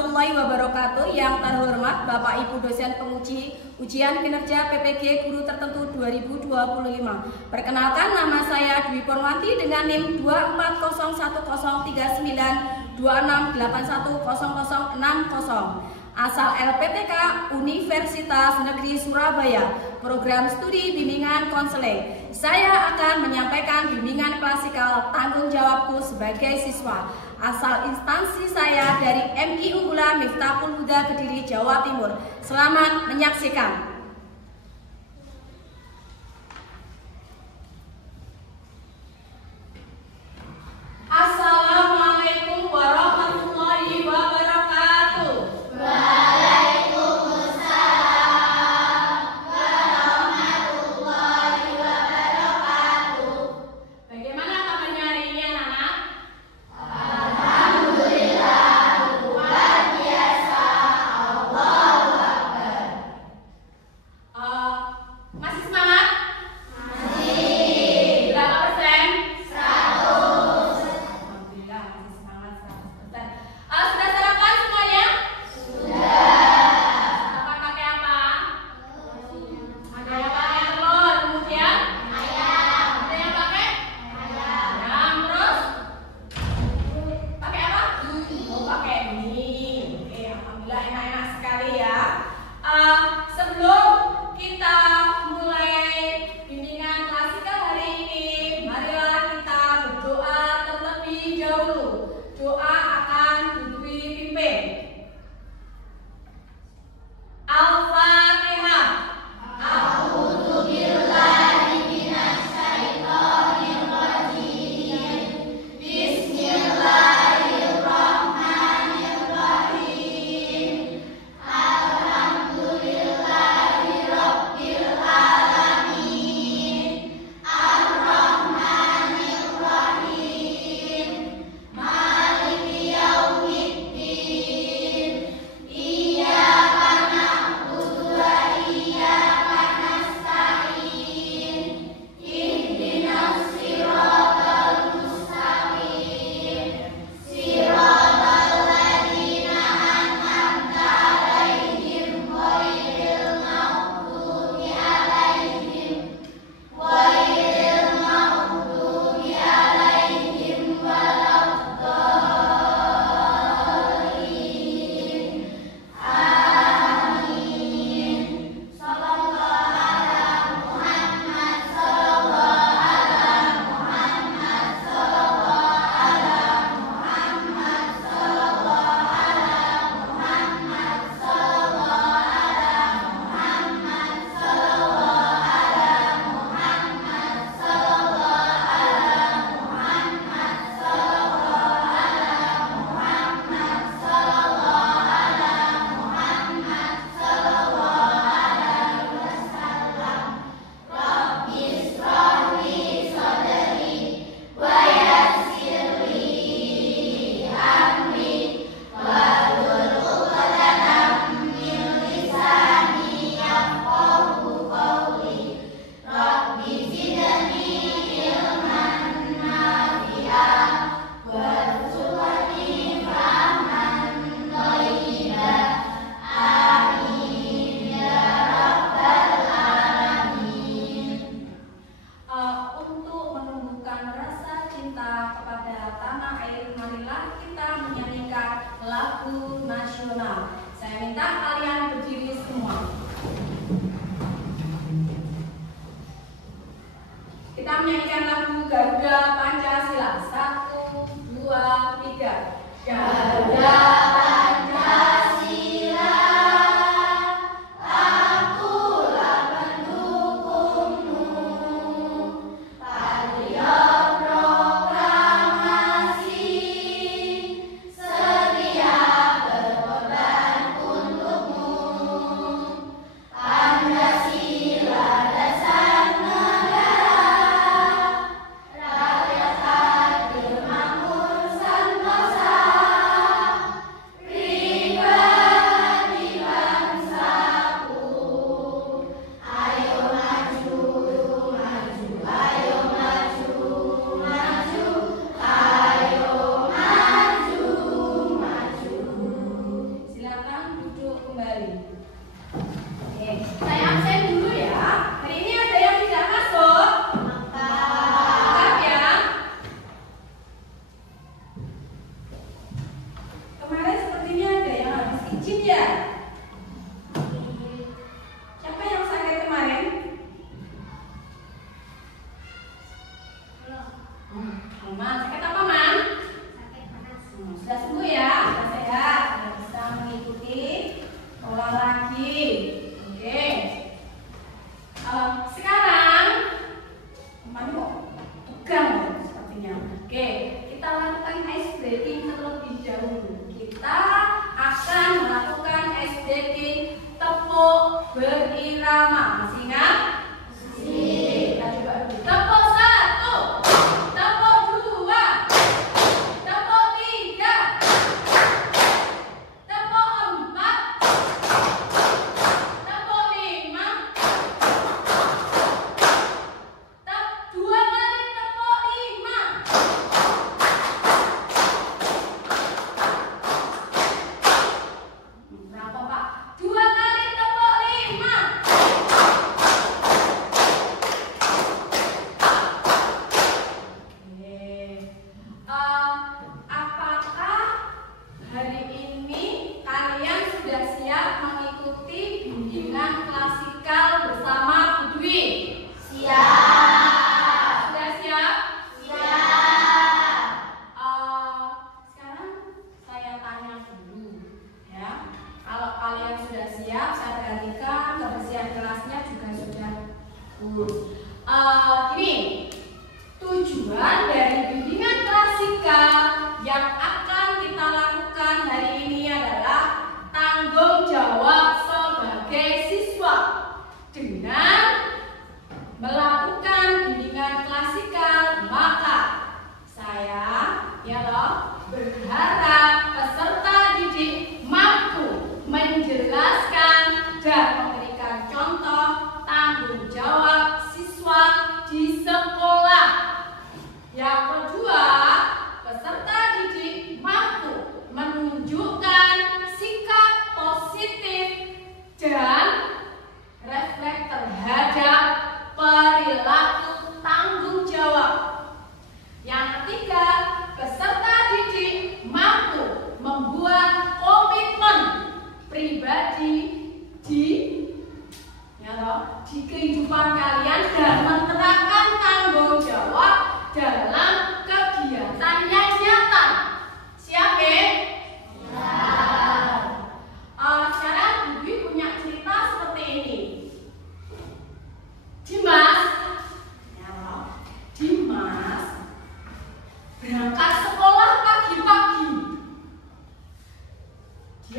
warahmatullahi wabarakatuh. Yang terhormat Bapak Ibu dosen penguji ujian kinerja PPG Guru Tertentu 2025. Perkenalkan, nama saya Dwi Purwanti dengan NIM 241039268100060. Asal LPTK Universitas Negeri Surabaya, program studi bimbingan konseling. Saya akan menyampaikan bimbingan klasikal tanggung jawabku sebagai siswa. Asal instansi saya dari MI Unggula Miftahul Huda Kediri, Jawa Timur. Selamat menyaksikan. Assalamualaikum warahmatullahi wabarakatuh. Waalaikumsalam warahmatullahi wabarakatuh. Bagaimana kabarnya hari ini, anak-anak? Alhamdulillah, luar biasa. Allahu Akbar. Masih semangat? Masih. Berapa persen? 100. Alhamdulillah, masih semangat 100%. Sudah sarapan semuanya? Sudah. Sarapan pakai apa? Ada yang pakai telur, kemudian Ayam. ada yang pakai ayam, terus pakai apa? Oh, pakai mie. Oke, alhamdulillah enak-enak sekali ya. Sebelum kita mulai bimbingan klasikal hari ini, marilah kita berdoa terlebih dahulu. Doa akan Dwi pimpin. Al-Fatihah. A'udzu billahi minasyaitonir rajim. Bismillahirrahmanirrahim. Alhamdulillahirabbil alamin. Ar-Rahmanir-Rahim. Maliki yaumiddin. Iyyaka na'budu wa iyyaka nasta'in. Ihdinas siratal mustaqim. Siratal ladzina an'amta 'alaihim ghairil maghdubi 'alaihim waladdallin. Amin. Sallallahu ala Muhammad, sallallahu ala Muhammad, sallallahu ala Muhammad, sallallahu ala Muhammad, sallallahu ala Muhammad, sallallahu ala Muhammad, sallallahu ala Muhammad, sallallahu ala Muhammad, sallallahu ala Muhammad, sallallahu alaihi wasallam. Rabbi ishrah li sadri wa yassir li amri wahlul 'uqdatam min lisani yafqahu qawli. Rabbi zidni ilman nafi'an warzuqni fahman thayyiban. Amin ya rabbal alamin. Untuk menumbuhkan rasa cinta kepada tanah air, marilah kita menyanyikan lagu nasional. Saya minta kalian berdiri semua. Kita menyanyikan lagu Garuda Pancasila. 1, 2, 3. Garuda Pancasila, akulah pendukungmu. Patriot proklamasi, sedia berkorban untukmu. Pancasila dasar negara, rakyat hadir makmur sentosa.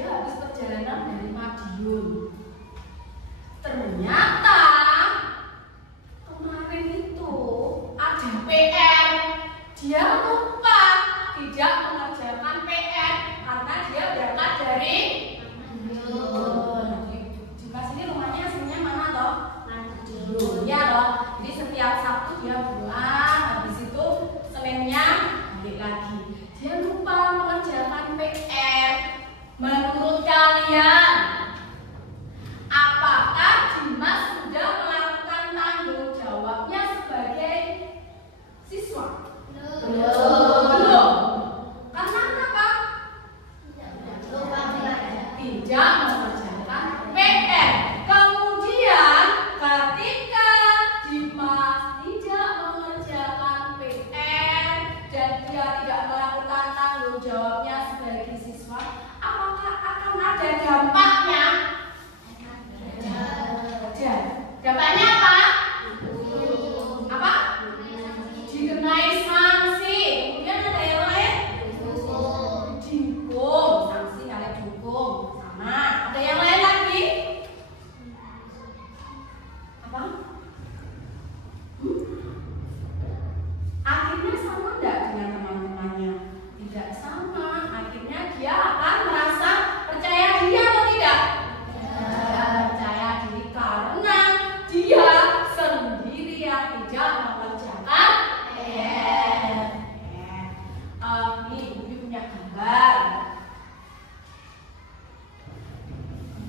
dia habis perjalanan dari Madiun. Ternyata kemarin itu ada PR. Dia lupa tidak mengerjakan PR karena dia berangkat dari Madiun. Di kelas ini rumahnya aslinya mana toh? Madiun. Ya toh. Jadi setiap Sabtu dia pulang, habis itu Seninnya balik lagi. Dia lupa mengerjakan PR. Menurut kalian, apakah Dimas sudah melakukan tanggung jawabnya sebagai siswa? Belum. Karena apa? Tidak mengerjakan PR. Kemudian ketika Dimas tidak mengerjakan PR dan dia tidak melakukan tanggung jawabnya sebagai siswa, apakah akan ada dampaknya? Ada. Dampaknya apa? Apa? Dikenai sanksi. Kemudian ada yang lain? Dihukum. Sanksi kalian dihukum. Sama. Ada yang lain lagi? Apa? Akhirnya sama enggak dengan teman-temannya? Tidak sama. Akhirnya dia akan merasa percaya diri atau tidak? Tidak percaya diri karena dia sendiri yang tidak mengerjakan PR. Ini Ibu punya gambar.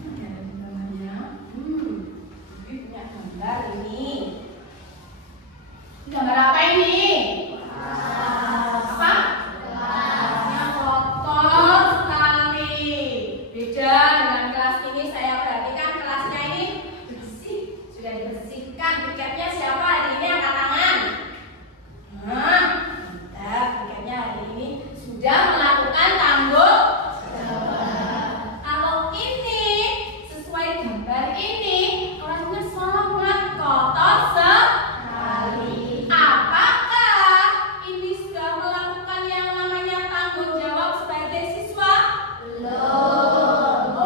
Ada gambarnya. Ibu punya gambar ini. Gambar apa ini? Apa? Gambarnya kotor sekali. Beda dengan kelas ini, saya perhatikan kelasnya ini bersih. Sudah dibersihkan. Tiketnya siapa hari ini? Angkat tangan. Nah, mantap. Tiketnya hari ini sudah melakukan tanggung jawab. Kalau ini sesuai gambar ini, kelasnya sangat kotor sekali. Apakah ini sudah melakukan yang namanya tanggung jawab sebagai siswa? Belum.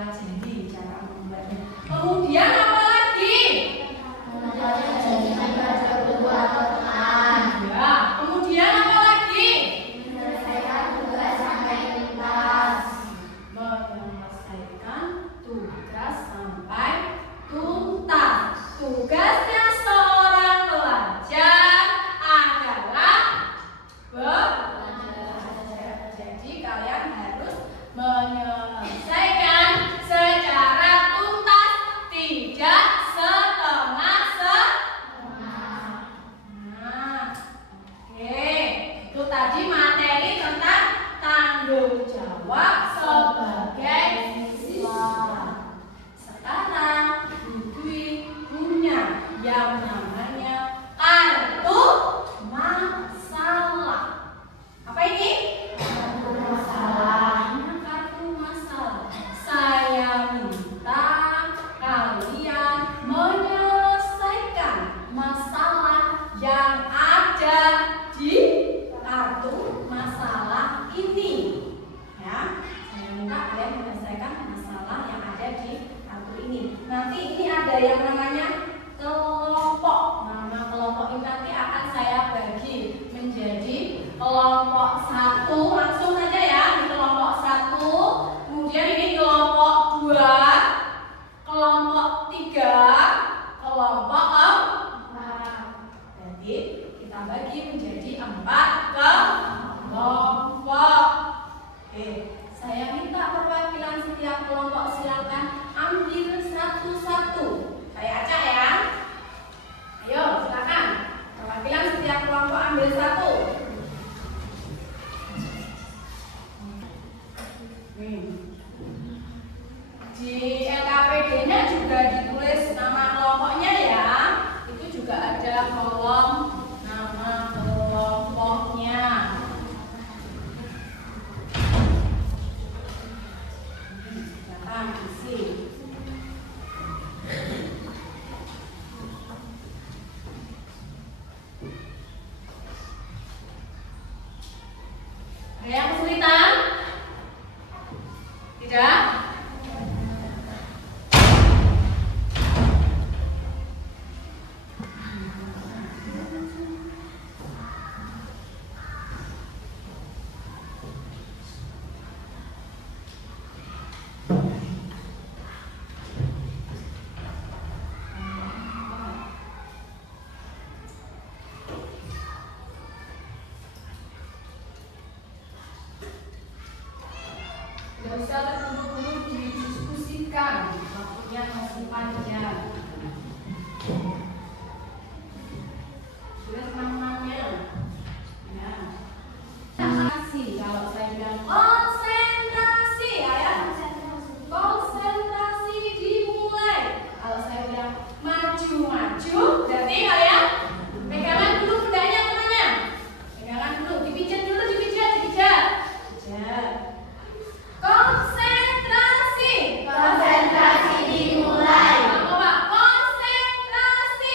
mempelajari cara membuatnya. Kemudian apa lagi? Ya, kemudian apa lagi? Menyelesaikan tugas sampai tuntas. Menyelesaikan tugas sampai tuntas. Tugasnya seorang pelajar adalah belajar. Jadi kalian harus menyelesaikan secara tuntas, tidak setengah-setengah. Nah, oke, itu tadi materi tentang tanggung jawab sebagai siswa. Sekarang Dwi punya yang namanya kartu masalah. Apa ini? Kartu masalah. Kartu masalah. Saya minta kalian menyelesaikan masalah yang ada di kartu masalah ini. Ya, saya minta kalian menyelesaikan masalah yang ada di kartu ini. Nanti ini ada yang namanya kelompok. Nama kelompok ini nanti akan saya bagi menjadi kelompok 1. Langsung saja ya, di kelompok 1. Kemudian ini kelompok 2, kelompok 3, kelompok 4. Jadi kita bagi menjadi 4 kelompok. Oke, saya minta perwakilan setiap kelompok silakan ambil satu-satu. Saya acak ya. Ayo silakan. Perwakilan setiap kelompok ambil satu. Di LKPD-nya juga ditulis nama kelompoknya ya. Itu juga ada kolom nama kelompoknya. Silakan isi. Ada yang kesulitan? Tidak? Tidak usah terburu-buru didiskusikan, waktunya masih panjang. Sudah tenang-tenangnya. Ya. Konsentrasi. Kalau saya bilang konsentrasi, ya. Konsentrasi dimulai. Kalau saya bilang maju-maju, berarti kalian pegangan dulu pundaknya temannya. Pegangan dulu, dipijat dulu, dipijat. Konsentrasi. Konsentrasi dimulai. Apa, Pak? Konsentrasi.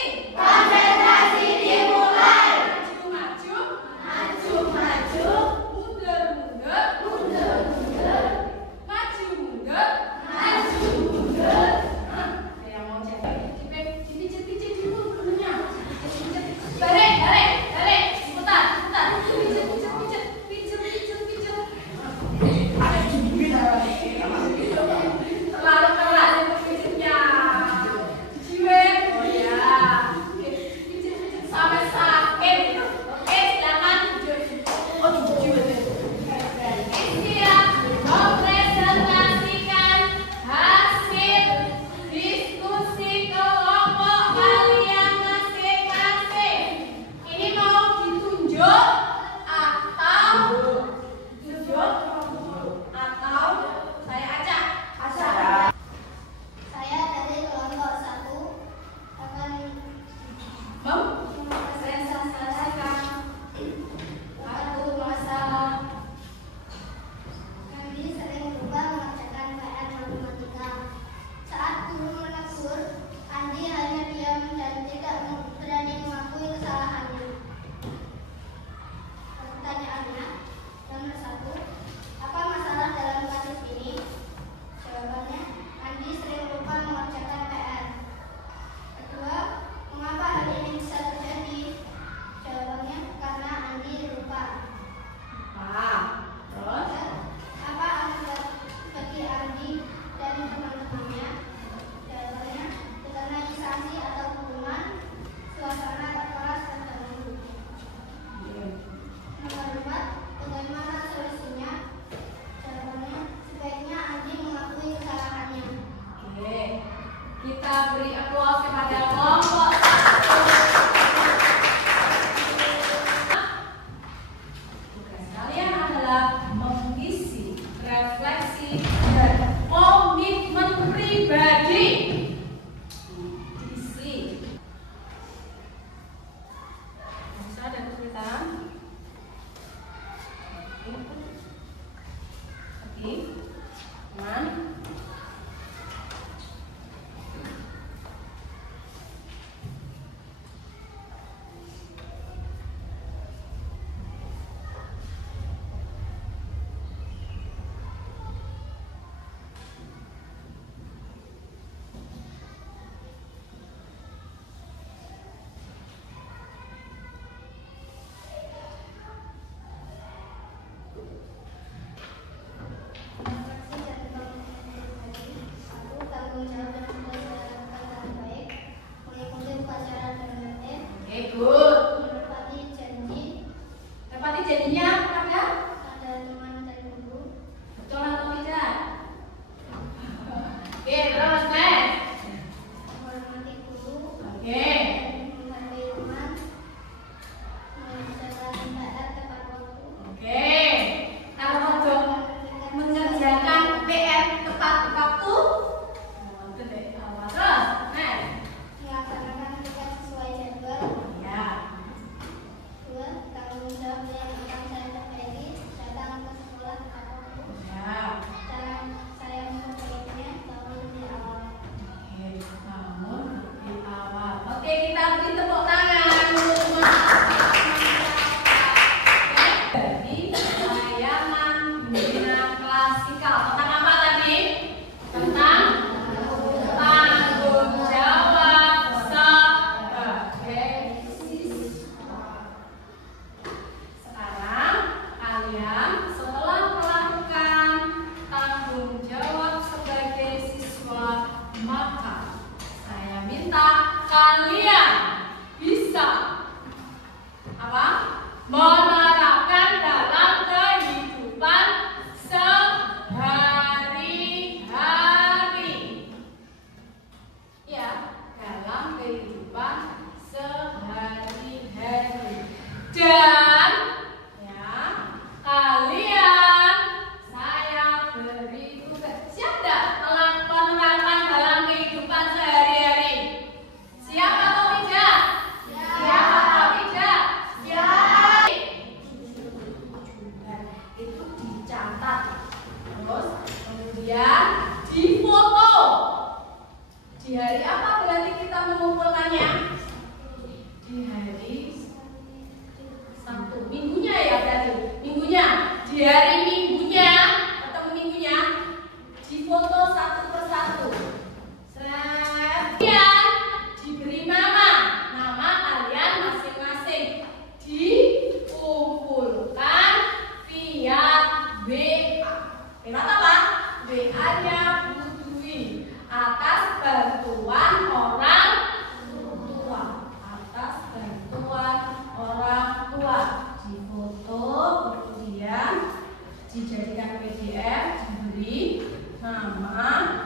Dijadikan PDF, diberi nama,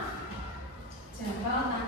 jadwal